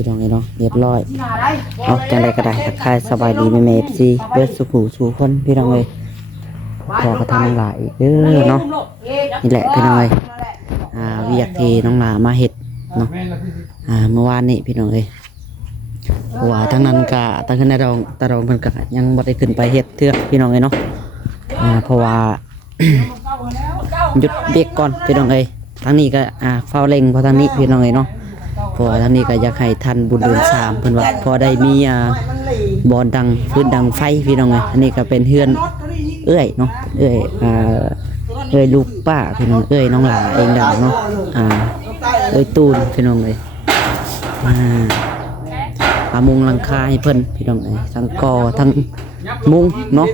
พี่น้องเอ้ยเนาะเรียบร้อยเอาจังไดก็ได้ทักทายสบายดีแม่ๆ FC เบิดสุขุสู่คนพี่น้องเอ้ยพอกระทำหลายเด้อเนาะนี่แหละพี่น้องเอ้ยอ่าเวียกที่น้องหลามาเฮ็ดเนาะอ่าเมื่อวานนี้พี่น้องเอ้ยเพราะว่าทั้งนั้นก็ตั้งขึ้นในดองตาดองเพิ่นก็ยังบ่ได้ขึ้นไปเฮ็ดเทื่อพี่น้องเอ้ยเนาะอ่าเพราะว่าหยุดเบรกก่อนพี่น้องเอ้ยทางนี้ก็อ่าเฝ้าเล็งเพราะทางนี้พี่น้องเอ้ยเนาะ พราะว่าทางนี้ก็อยากให้ทันบุญเดือนสามเพิ่นว่าพอได้มีอ่าบอลดังพื้นดังไฟพี่น้องเอ้ยอันนี้ก็เป็นเฮือนเอ้ยเนาะเอ้ยอ่าเอ้ยลูกป้าพี่น้องเอ้ยน้องหลาเองดังเนาะอ่าเอ้ยตูนพี่น้องเอ้ยอ่าอามุงหลังคาให้เพิ่นพี่น้องเอ้ยทั้งกอทั้งมุงเนาะ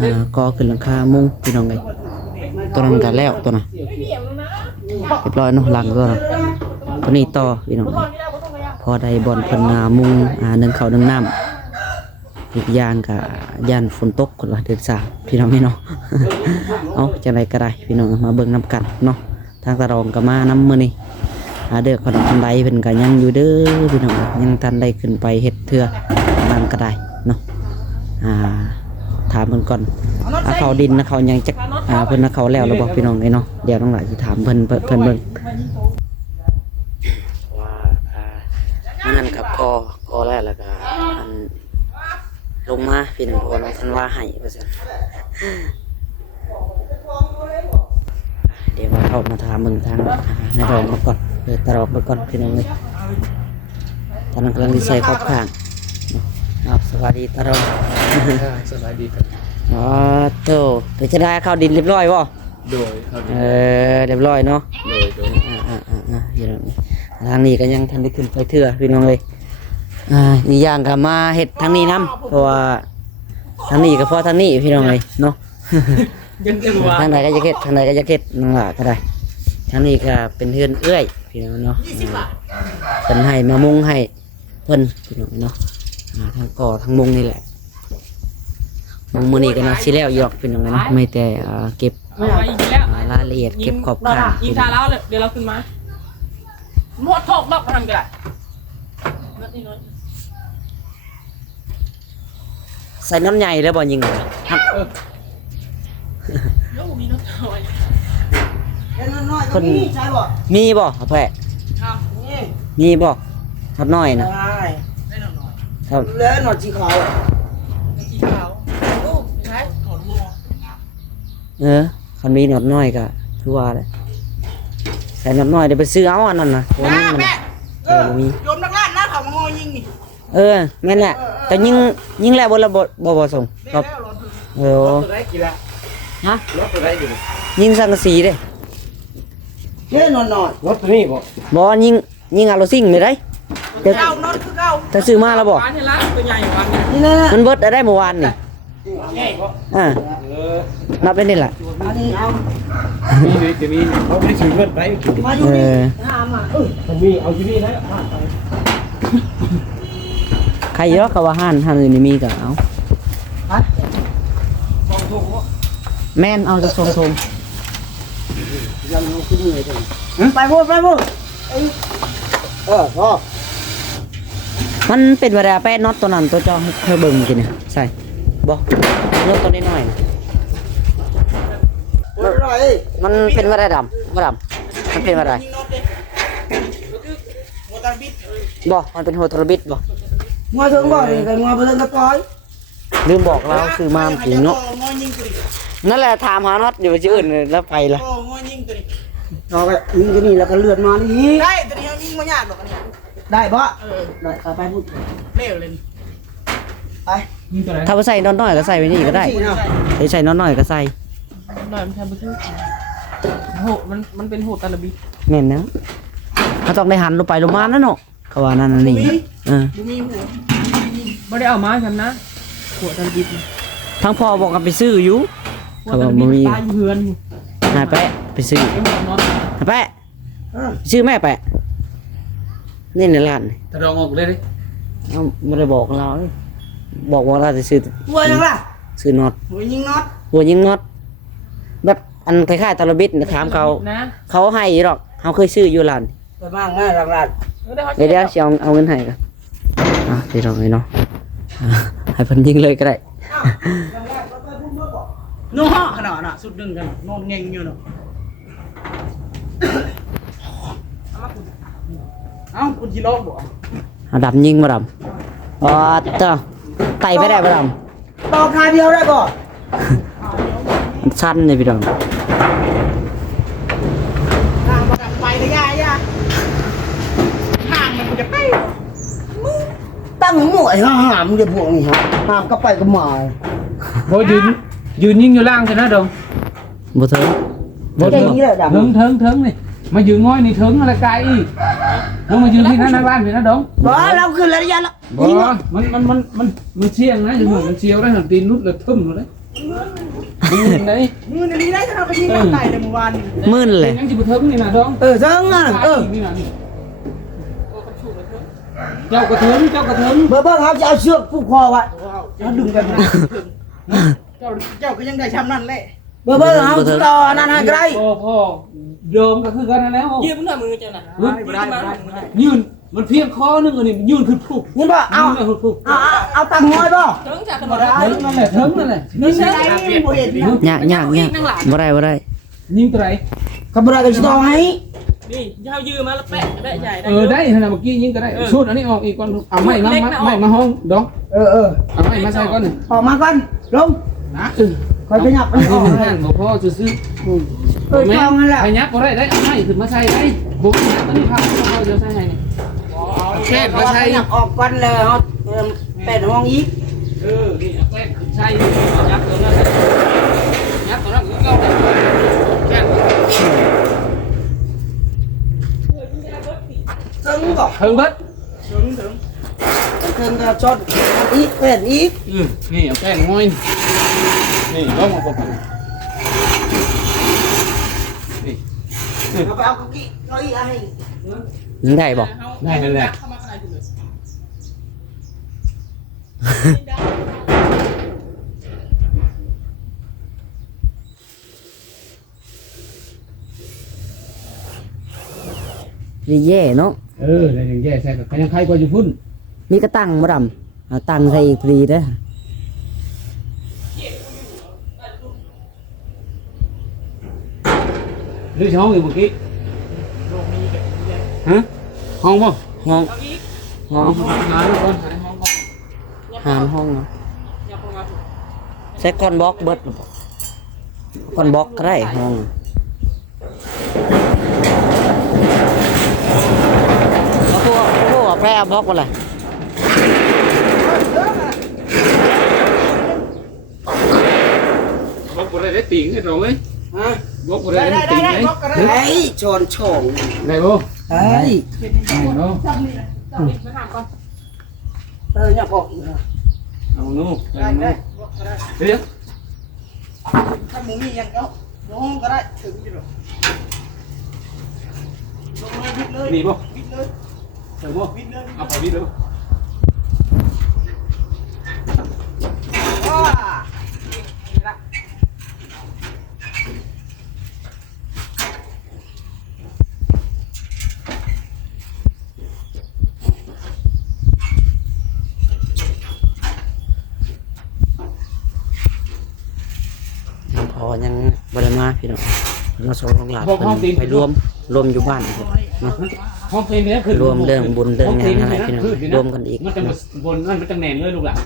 อ่ากอขึ้นหลังคามุงพี่น้องเอ้ยตัวนั้นกันแล้วตัวน่ะเรียบร้อยเนาะหลังตัวน่ะ ตัวนี้ต่อพี่น้องพอได้บอลพิ่นงามุงอ่าหนึ่งเขาหนึ่งน้ำอีกอย่างก็ย่านฝนตกคนว่าเดือนสามพี่น้องนี่เนาะเอาจังไรก็ได้พี่น้องมาเบิ่งน้ำกันเนาะทางตะรองก็มาน้ำมือนี่อาเด้อขนมคันใดเพิ่นก็ยังอยู่เด้อพี่น้องยังทันได้ขึ้นไปเฮ็ดเทื่อนั่นก็ได้เนาะอ่าถามเพิ่นก่อนอาเขาดินนะเขายังจะอ่าเพิ่นนะเขาแล้วเราบอกพี่น้องไอ้เนาะเดี๋ยวน้องหลายสิถามเงินเพิ่นเพิ่นเบิ่งว่าอ่ามันนั่นกับกอกอแล้วแล้วก็อัน ลงมาพี่น้องเพราะว่าน้องท่านว่าให้ว่าซั่นเดี๋ยวมาเข้ามาถามเบิ่งทางอ่าในรองมาก่อนเปิดตรอกมาก่อนพี่น้องเลยตอนนั้นกำลังดีใส่ครอบข้างครับสวัสดีตารองสบายดีครับอ๋อโตไปจะได้เข้าดินเรียบร้อยบ่โดยครับเออเรียบร้อยเนาะโดยโดยอ่าอ่าอ่าอ่าอยู่ตรงนี้ทางนี้ก็ยังทันได้ขึ้นไปเถื่อพี่น้องเลย อ่าอีกอย่างก็มาเห็ดทางนี้นํเพราะว่าทางนี้ก็เพราะทางนี้พี่น้องเลยเนาะ ยังจะว่าทางใดก็จะเก็ดทางใดก็จะเก็ดนั่งหละก็ได้ทางนี้ก็เป็นเฮือนเอื้อยพี่น้องเนาะอ่าเพิ่นให้มามุงให้เพิ่นพี่น้องเนาะอ่าทางก่อทางมุงนี่แหละมุงมื้อนี้ก็น่าสิแล้วอยู่หรอกพี่น้องเนาะไม่แต่อ่าเก็บไม่เอาอีกแล้วอ่ารายละเอียดเก็บขอบข้างยิงทาแล้วเลยเดี๋ยวเราขึ้นมาหมดทอกดอกมาทำกันได้นัดนี่น้อย ใส่น้ำใหญ่แล้วบ่ยิงครับคนมีบ่เอาแพะครับมีบ่ทัดน้อยนะครับแล้วหนอดจีขาวสีขาวโอ้ใช้ถอนมัวเออคันมีหนอดน้อยก็คือว่าแหละใส่หนอดน้อยเดี๋ยวไปซื้อเอาอันนั้นนะวันนี้มันแม่เออมีโยมนักล่าหน้าเขามางอยิงนี่เออแม่นแหละ แต่ยิงยิงแล้วบ่ระบบบ่บ่ส่งครับแล้วรถเออตัวได้กี่ละฮะรถตัวได้อยู่ยิงสังกะสีเด้เฮ้ยนอนนอนรถตัวนี้บ่บ่ยิงยิงอาโลซิงไม่ได้แต่เก้านอนคือเก้าถ้าซื้อมาแล้วบ่วานเห็นละตัวใหญ่กว่าเนี่ยนี่นะนะมันเบิดได้เมื่อวานนี่ใหญ่กว่าอ่าเออนับเป็นนี่แหละอันนี้เอามีเลยจะมีเขาไม่ได้ซื้อเงินไปมาอยู่เอนี่อห้ามอะเออมันมีเอาที่นี่นะ ใครเยอะก็ว่าห้านห้านอื่นนี่มีก็เอาแม่นเอาจากทรงทงยังเอาขึ้นเหนื่อยจังไปพูดไปพูดเอ้ยเออพ่อมันเป็นเวลาแป้น็อตตัวนั้นตัวจอให้เธอเบิ่งกินนะใส่บอกน็อตตัวนี้หน่อยนะอร่อยมันเป็นเวลาดำว่าดำมันเป็นเวลายิงนอนเลยก็คือโมตาร์บิดบอกมันเป็นโฮโทรบิดบ อกมาถึงบ่อนี่กันมาไปเล่นตะกอยลืมบอกเราซื้อมาถึงเนาะงอยิงตัวนี้นั่นแหละถามหาน็อตอยู่ชื่ออื่นแล้วไปละโอ้งอยิงตัวนี้เราไปยิงกันนี่แล้วก็เลือดมานี่ได้ตัวนี้ยิงมายากหรอกอันนี้ได้ปะเออได้ไปไปพูดเร็วเลยไปยิงตัวไหนถ้าไปใส่น็อตน้อยก็ใส่ไว้นี่ก็ได้สี่เนาะถ้าใส่น็อตน้อยก็ใส่หน่อยมันทำไปทึ่โหมันมันเป็นโหตาลบิดแม่นนะเขาต้องได้หันลงไปลงมาแล้วเนาะ เขาว่านั่นน่ะนี่เออดูมีหัวไม่ได้เอามาฉันนะหัวตาลบิดทั้งพ่อบอกกันไปซื้ออยู่ หัวตาลบิดตายเพื่อนนายแปะไปซื้อไอ้หมอนน็อตนายแปะเออชื่อแม่แปะนี่ในร้านนี่ตะรองออกเลยดิเอาไม่ได้บอกเราเลยบอกว่าเราจะซื้อวัวยังล่ะซื้อน็อตหัวยิงน็อตหัวยิงน็อตแบบอันคล้ายๆตะลบิดนะถามเขา นะเขาให้หรอกเขาเคยซื้ออยู่ร้านไปบ้างง่ายหลังร้าน เเดี๋ยวเดี๋ยวสิเอาเอาเงินให้กันอะพี่น้องเอ้ยเนาะอะให้เพิ่นยิงเลยก็ได้ โน่ฮะขนาดน่ะสุดดึงกันนอนเงงอยู่เนาะเอ้าคุณสิลองบ่เอาดำยิงมาดำอ๋อเจ้าไต่ไปได้บ่ดต่อคาเดียวได้บ่ำมันสั้นเลยพี่น้อง ทางบ่ไปเลยยายาทางมันจะไปมึง ตั้งหมวยหาหามจะพวกนี้ฮะหามก็ไปก็มาโบยืนยืนยิงอยู่ล่างใช่ไหมดงบ่เถิงบ่แค่นี้แหละดำเถิงเถิงเถิงนี่มายืนง้อยนี่เถิงอะไรไกลอีกลงมายืนที่นั่นหน้าบ้านพี่นะดงบ่เราขึ้นแล้วยาละบ่มันมันมันมันมันเชียงนะจังหวะมันเชียวได้หันตีนนุดแล้วทึมเลยมึงไหนมือในนี้ได้ถ้าเราไปยิงกันไหนในเมื่อวานมื่นเลยยังจิบเถิงนี่นะดงเออจังอะเออนี่นะนี่ เจ้ากระเถิงเจ้ากระเถิงเบิ่งเบิ่งเขาจะเอาเชือกผูกคอไว้เขาดึงกันนะเจ้าเจ้าก็ยังได้ช้ำนั่นแหละเบิ่งเบิ่งเขาต่อนั่นให้ก็ได้พ่อพ่อโยมก็คือกันนั่นแล้วยืมหน้ามือเจ้าน่ะยืนยืมมาหน้ามือยืนมันเพียงคอนึงอันนี้ยืนคือพลุกยินบ่เอายืนคือพลุกเอาเอาเอาตังค์น้อยบ่เถิงจากกันหมบ่ดได้เถิงนั่นแหละเถิงนั่นแหละนี่ใช่บ่เห็นนี่ยากยากยากบ่ได้บ่ได้ยิงตัวไหนก็บ่ได้ก็สิต้องให้ นี่เจ้ายืมมาแล้วแปะได้ใหญ่ได้เออได้ขนาดเมื่อกี้ยิงก็ได้ชุดอันนี้ออกอีกก่อนเอาไม้มาไม้มาห้องดองเออเออเอาไม้มาใส่ก่อนหนึ่งออกมาก่อนลงนะคอยขยับอัมันนอนี้อกมันเลยนั่งบ่พอซื้อเออจองนั่นแหละไอ้ยักษ์ก็ได้ได้เอาไม้ขึ้นมาใส่ได้บุกยักษ์อันนี้พักเขาจะใส่ให้นี่แค่มาใส่ขยับออกก่อนเลยเฮาเอิ่มแปดห้องอีกเออนี่เอาแป้งขึ้นใส่ยักษ์ตัวนั้นยักษ์ตัวนั้นก็เอาได้แค่ถึงบ่เพิ่งเบิดถึงถึงถึงก็ชดอีกเป็นอีกอือนี่เอาแป้งง้อยนี่ลองมาปก เอาไปเอาเก้าอี้เก้าอี้ให้ ยิงได้บ่ได้นั่นแหละเข้ามาข้างในคุณเลยดีแย่เนาะ เออแล้วยังแย่ใส่กับยังใครกว่าอยู่พุ่นมีกระตังบ่ดำเอาตังใส่อีกพอดีเด้อหรือห้องอยู่เมื่อกี้ฮะห้องบ่ห้องเอาอีกห้องหาแล้วก่อนหาห้องก่อนหามห้องเนาะอย่าพงมาถูกใส่ก้อนบล็อกเบิดก้อนบล็อกก็ได้ห้องแล้วพว กพวกแพร่บล็อกบ่ล่ะบอกบ่ได้ได้ติ่งให้เราเว้ยฮะบอกบ่ได้ได้ได้ได้ติ่งได้ เฮ้ยได้บ่เจ้าอีกมาถามก่อนเอออย่าบอกเอาหนูได้ได้เดี๋ยวถ้าหมูมีอย่างเดียวลงก็ได้ถึงอยู่หรอกลงเลยวิดเลยนี่บ่วิดเลยเดี๋ยวบ่วิดเลยเอาไปวิดเด้อว้ายังพอยังบ่ได้มาพี่น้องมาส่งของหลานเพิ่นไปรวมรวมอยู่บ้านเนาะ ห้องเพลงนี้คือรวมเรื่องบุญเรื่องงานอะไรพี่น้องรวมกันอีก มันจะมาบนนั่นมันจะแหน่นเลยลูกหลาน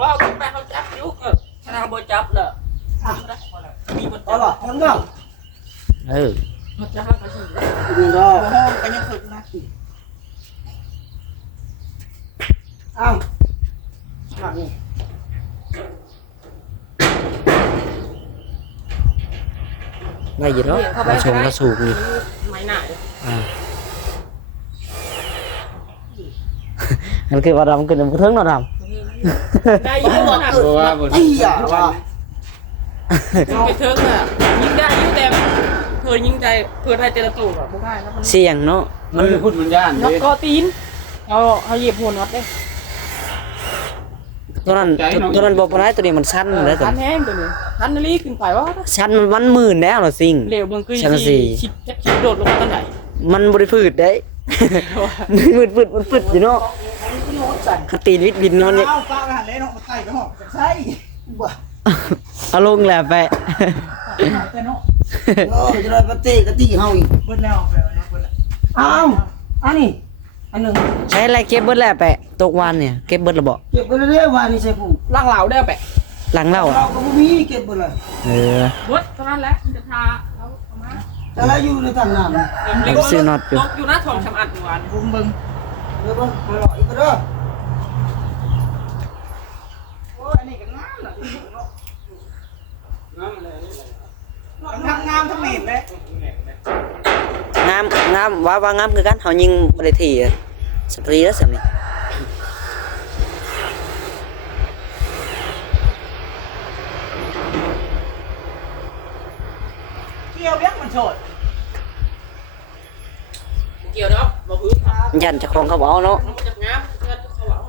ว้าวไปเขาจับยุกเออชนะบจับเลยมีบเอาจับล่ะทั้งเนาะเออเขาจะห้างกระชิบนี่ก็ห้องกันยังถึงนะเอ้าหลังนี่ ได้อยู่แล้วมาชมมาสูบนี่ไม่หนาอ่าอันคือว่าดำขึ้นมาเทิงเนาะดำได้ยุ่งหนักเพราะว่าบนไอ้ยาว่าไปเทิงอะยิงได้ยุ่งแต่เพื่อยิงใจเพื่อได้เจรตูแบบไม่ได้นะมันเสียงเนาะมันพูดมันย่านน็อตเด้ก็ตีนเอาเอาเหยียบหัวน็อตเลย ตัวนั้นตัวนั้นบ่ปานใดตัวนี้มันชั้นแล้วตัวทันนี้แห้งตัวนี้ทันนาลีขึ้นไปว่าชั้นมันมันหมื่นแล้วเหรอสิงเร็วเบิ่งคือชั้นสี่ชิดจักชิดโดดลงมาตั้งไหนมันบ่ได้พืดได้มืดพืดมันพืดอยู่เนาะคันตีนวิดบินเนาะนี่เอาฟ้าไปหันเลยเนาะมาใส่ไปหอกใช่บ่เอาลงแหละไปแต่เนาะเออจะได้ปฏิกติเฮาอีกเบิดแล้วไปแล้วเบิดแล้วอ้าวอันนี้ อันหนึงใช้อะไรเก็บเบิดแหละไปตกวันเนี่ยเก็บเบิดและบ่เก็บไปเรื่อยๆว่านี่ใช่ผู้ล่างเหลาได้อแปะหลังเล่าเราอะก็บ่มีเก็บเบิดเลยเออ บดเท่านั้นแหละมันจะทาเขาเอามาแต่ละอยู่ในตำนานเร็วซื้อน็อตอยู่ ตกอยู่หน้าทองชำอัดหวานบุ้มเบิ่งเดี๋ยวเบิ่งมาหล่ออีกก็เด้อโอ้อันนี้ก็งามน่ะงามงามทั้งนี้เลย งามงามว่าว่างามคือกันเฮายิงบ่ได้ทีอะสปรีแล้วซั่นนี่เกี่ยวเบี้ยมันโสดเกี่ยวเนาะบ่พื้นครับยันเจ้าของเขาบ่เอาเนาะมันจะงามเพื่อนเขาเอา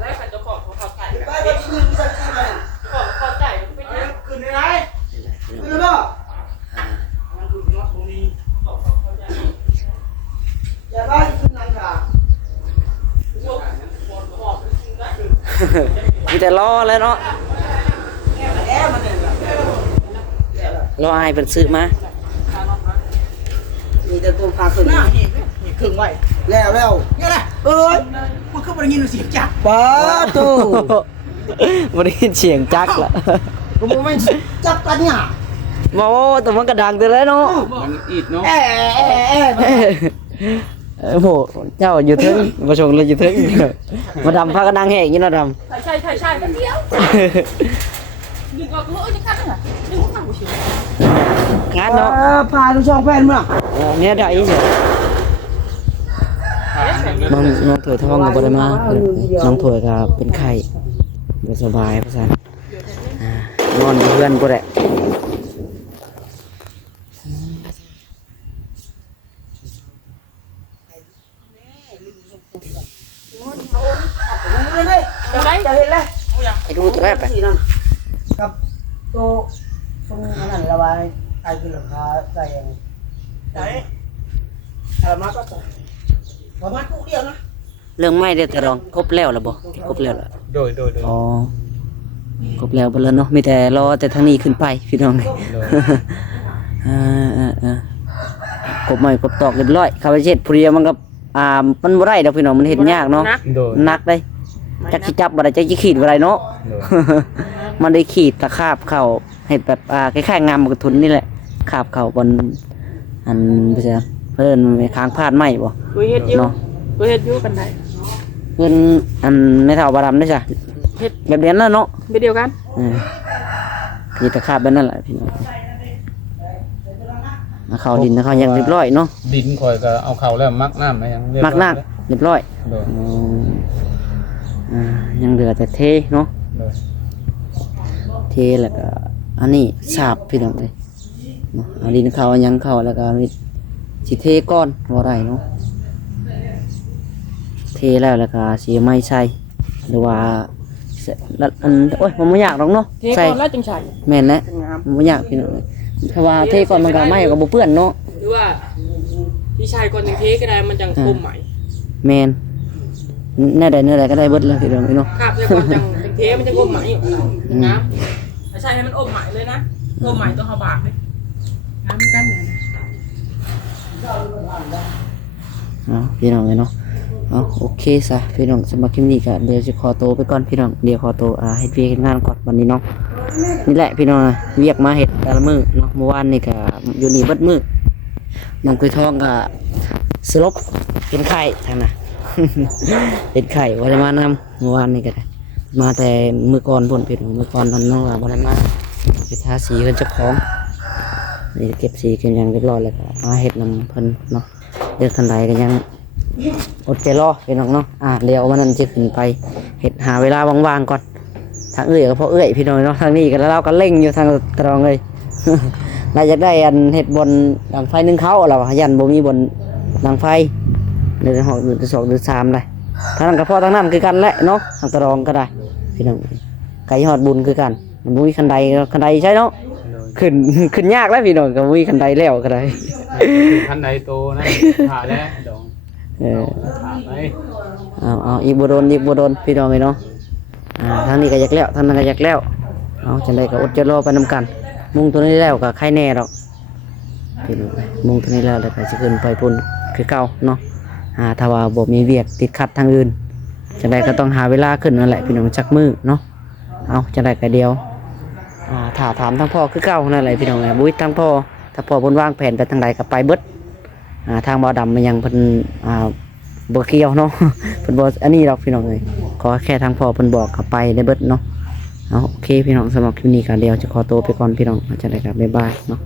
แล้วใครเจ้าของเขาเข้าใจ ไปก็คืนไปสักทีไป เจ้าของเข้าใจมันเป็นยัง คืนได้ไหมคืนแล้ว มันดูเนาะตรงนี้เขาเข้าใจ อย่าไปคืนหลังคา พวกคนบอกจริงนะ มีแต่รอแล้วเนาะแอบมันเนี่ยรออายเพิ่นซื้อมามีแต่ตัวพาขึ้นหน้าหีบหีบครึ่งไว้แล้วแล้วเนี่ยนะเอ้ยมันขึ้นมาได้ยินเสียงจักป้าตู้บ่ได้ยินเสียงจักละกูไม่จับกันเนี่ยบ่ว่าแต่มันก็ดังแต่แล้วเนาะมันอีดเนาะ เอ้ยเอ้ยโหเจ้าอยู่ถึงบ่ชงเลยอยู่ถึงมาดำพากันนางแหกอยู่เนาะดำใช่ใช่ใช่ใช่กันเดียวดึงออกเออจะคัดน่ะดึงออกมาบ่เชื่องานเนาะพาทุกช่องแฟนมั้งเออเนี่ยได้อีเสียน้องน้องถวยท้องก็บ่ได้มาน้องถวยก็เป็นไข้บ่สบายพราะฉะนั้นอ่านอนอยู่เพื่อนบ่ได้ เลย จะได้ จะเห็นเลย ไปดูตัวแรกไป สีนั่นกับโตตรงนั้นระบายไอ้คือราคาใส่ยังใส่อะไรมาก็ใส่ ประมาณกูเดียวนะเรื่องไม่ได้แต่รองครบแล้วล่ะบ่ครบแล้วล่ะโดยโดยโดยอ๋อครบแล้วเบ่แล้วเนาะมีแต่รอแต่ทางนี้ขึ้นไปพี่น้องโดยอ่าอ่าอ่าครบใหม่ครบตอกเรียบร้อยข้าพเจ้าผู้เดียวมันก็อ่ามันบ่ได้ดอกพี่น้องมันเฮ็ดยากเนาะโดยหนักเลยจักสิจับบ่ได้จักสิขีดบ่ได้เนาะโดยมันได้ขีดตะขาบเข้าให้แบบอ่าคล้ายๆงามกระทุนนี่แหละขาบเข้าบนอันบ่ใช่ เพิ่นไปค้างพาดไม้บ่กูเฮ็ดอยู่เนาะกูเฮ็ดอยู่กันได้เพิ่นอันไม่เท่าบาดำได้จ้ะเฮ็ดแบบนี้นั่นเนาะไปเดียวกันอืมขีดตะขาบแบบนั้นแหละพี่น้องมาเข้าดินนะเขายังเรียบร้อยเนาะดินคอยก็เอาเข้าแล้วมักน้ำนะยังเรียบมักนักเรียบร้อยโดยอืมอ่ายังเหลือแต่เทเนาะโดยเทแล้วก็อันนี้สาบพี่น้องเลยเนาะเอาดินเข้าเอาหยังเข้าแล้วก็เอานี่ สิเทก้อนบ่ได้เนาะเทแล้วแล้วก็สีไม้ใส่หรือว่าใส่แล้วอันโอ้ยมันไม่ยากหรอกเนาะเทใส่ก่อนแล้วจังใส่แม่นแล้วงามมันไม่ยากพี่น้องถ้าว่าเทก่อนมันก็ไม่ก็บ่เปื้อนเนาะหรือว่าพี่ชายก่อนจังเทก็ได้มันจังคมใหม่แม่นแน่ใดแน่ใดก็ได้เบิดเลยพี่น้องเนาะครับแล้วก่อนจังจังเทมันจะอมใหม่งามไม่ใช่ให้มันอมใหม่เลยนะอมใหม่ต้องเอาบากเลยงามกันเนี่ย เอาพี่น้องเลยเนาะเอาโอเคซะพี่น้องสำหรับคลิปนี้ก็เดี๋ยวจะขอโตไปก่อนพี่น้องเดี๋ยวขอโตอ่าให้พี่เฮ็ดงานก่อนวันนี้เนาะนี่แหละพี่น้องเรียกมาเฮ็ดแต่ละมือเนาะเมื่อวานนี่ก็อยู่นี่เบิดมือน้องกุยทองก็สลบเป็นไข้ทางน่ะเป็นไข่ได้มานำเมื่อวานนี่ก็มาแต่มือก่อนพุ่นพี่น้องมือก่อนนั้นน้องว่าบ่ได้มาไปทาสีเพิ่นเจ้าของ นี่เก็บสีกันย่างเรียบร้อยแล้วก็มาเฮ็ดนำเพิ่นเนาะเดือกทันใดก็ยังอดใจรอพี่น้องเนาะอ่าเดี๋ยววันนั้นจะขึ้นไปเห็ดหาเวลาว่างๆก่อนทางเอื้อยก็เพราะเอื้อยพี่น้องเนาะทางนี้ก็เราก็เล่งอยู่ทางตรองเลยเราจะได้อันเห็ดบนดังไฟนึ่งเขาเรายันบ่มีบนดังไฟเดือนหกเดือนสองเดือนสามเลยทางนั้นก็พอทางนั้นคือกันแหละเนาะทางตรองก็ได้พี่น้องไก่ฮอดบุญคือกันมันมีคันใดคันใดใช่เนาะ ขึ้นขึ้นยากแล้วพี่น้องก็บ่มีคันใดแล้วก็ได้ท่านใดโตนะถ่าแล้วดองเออถ่าไปเอาเอาอีกบ่โดนอีกบ่โดนพี่น้องเอ้ยเนาะอ่าทางนี้ก็อยากแล้วทางนั้นก็อยากแล้วเอาจังไดก็อดจะรอไปนํกัน มุงตัวนี้แล้วก็ใครแน่ดอกพี่น้องเอ้ยมุงตัวนี้แล้วแล้วก็สิขึ้นไปพุ่นคือเก่าเนาะอ่าถ้าว่าบ่มีเวียกติดขัดทางอื่นจังไดก็ต้องหาเวลาขึ้นนั่นแหละพี่น้องจักมือเนาะเอาจังไดก็เดียว อ่าถาถามทั้งพ่อคือเก่านั่นแหละพี่น้องเอ้ยบุ้ยทั้งพ่อถ้าพ่อเพิ่นวางแผนไปทางใดก็ไปเบิดอ่าทางบ่อดำมันยังเพิ่นอ่าบ่เกี่ยวเนาะเพิ่นบ่อันนี้ดอกพี่น้องเลยขอแค่ทางพ่อเพิ่นบอกก็ไปได้เบิดเนาะเอาโอเคพี่น้องสำหรับคลิปนี้ก็เดียวจะขอตัวไปก่อนพี่น้องจังไดก็บ๊ายบายเนาะ